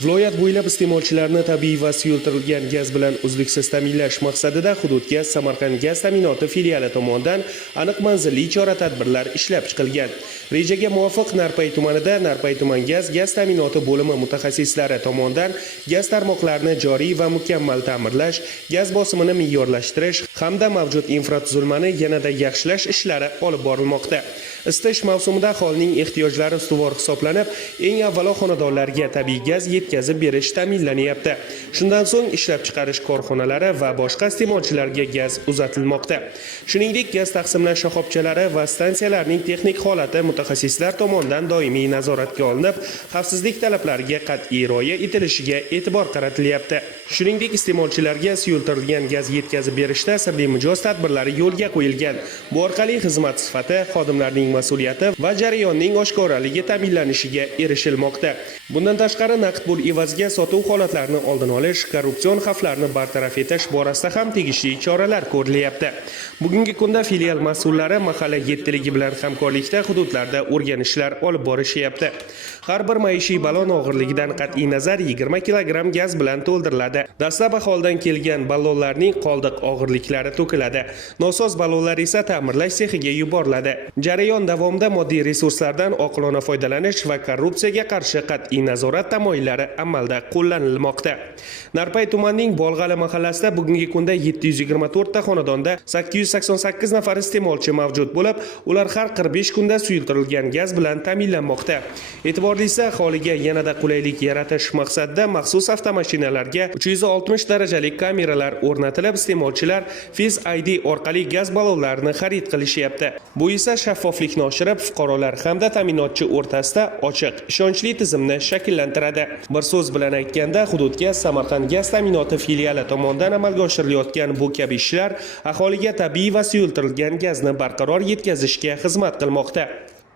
Viloyat bo'ylab iste'molchilarni tabiiy va suyultirilgan gaz bilan uzluksiz ta'minlash maqsadida Hudud Gaz Samarqand gaz ta'minoti filiali tomonidan aniq manzilli chora-tadbirlar ishlab chiqilgan. Rejaga muvofiq Narpay tumanida Narpay tuman gaz ta'minoti bo'limi mutaxassislari tomonidan gaz tarmoqlarini joriy va mukammal ta'mirlash, gaz bosimini me'yorlashtirish hamda mavjud infratuzilmani yanada yaxshilash ishlari olib borilmoqda. Isitish mavsumida aholining ehtiyojlari ustuvor hisoblanib, eng avvalo xonadonlarga tabiiy gaz yetkazib berish ta'minlanyapti. Shundan so'ng ishlab chiqarish korxonalari va boshqa iste'molchilarga gaz uzatilmoqda. Shuningdek, gaz taqsimlash shoxobchalari va stansiyalarning texnik holati mutaxassislar tomonidan doimiy nazoratga olinib, xavfsizlik talablariga qat'iy rioya etilishiga e'tibor qaratilyapti. Shuningdek, iste'molchilarga suyultirilgan gaz yetkazib berishda sirli mijoz tadbirlari yo'lga qo'yilgan. Bu orqali xizmat sifati, xodimlarning mas'uliyati va jarayonning oshkoraligi ta'minlanishiga erishilmoqda. Bundan tashqari, naqd pul evaziga sotuv holatlarini oldini olish, korrupsion xavflarni bartaraf etish borasida ham tegishli choralar ko'rilyapti. Bugungi kunda filial mas'ullari mahalla yettiligi bilan hamkorlikda hududlarda o'rganishlar olib borishyapti. Har bir maishiy ballon og'irligidan qat'iy nazar 20 kg gaz bilan to'ldiriladi. Dastlab aholidan kelgan ballonlarning qoldiq og'irliklari to'kiladi. Nosoz ballonlar esa ta'mirlash sexiga yuboriladi. Jarayon davomida moddiy resurslardan oqilona foydalanish va korrupsiyaga qarshi qat'iy nazorat tamoyillari amalda qo'llanilmoqda. Narpay tumanining Bolg'ali mahallasida bugungi kunda 724 ta xonadonda 888 nafar iste'molchi mavjud bo'lib, ular har 45 kunda suyultirilgan gaz bilan ta'minlanmoqda. E'tiborlisi, aholiga yanada qulaylik yaratish maqsadida maxsus avtomashinalarga 360 darajalik kameralar o'rnatilib, iste'molchilar Face ID orqali gaz ballonlarini xarid qilishyapti. Bu esa shaffoflikni oshirib, fuqarolar hamda ta'minotchi o'rtasida ochiq, ishonchli tizimni shakllantiradi. Bir so'z bilan aytganda, Hudud Gaz Samarqand gaz ta'minoti filiali tomonidan amalga oshirilayotgan bu kabi ishlar aholiga tabiiy va suyultirilgan gazni barqaror yetkazishga xizmat qilmoqda.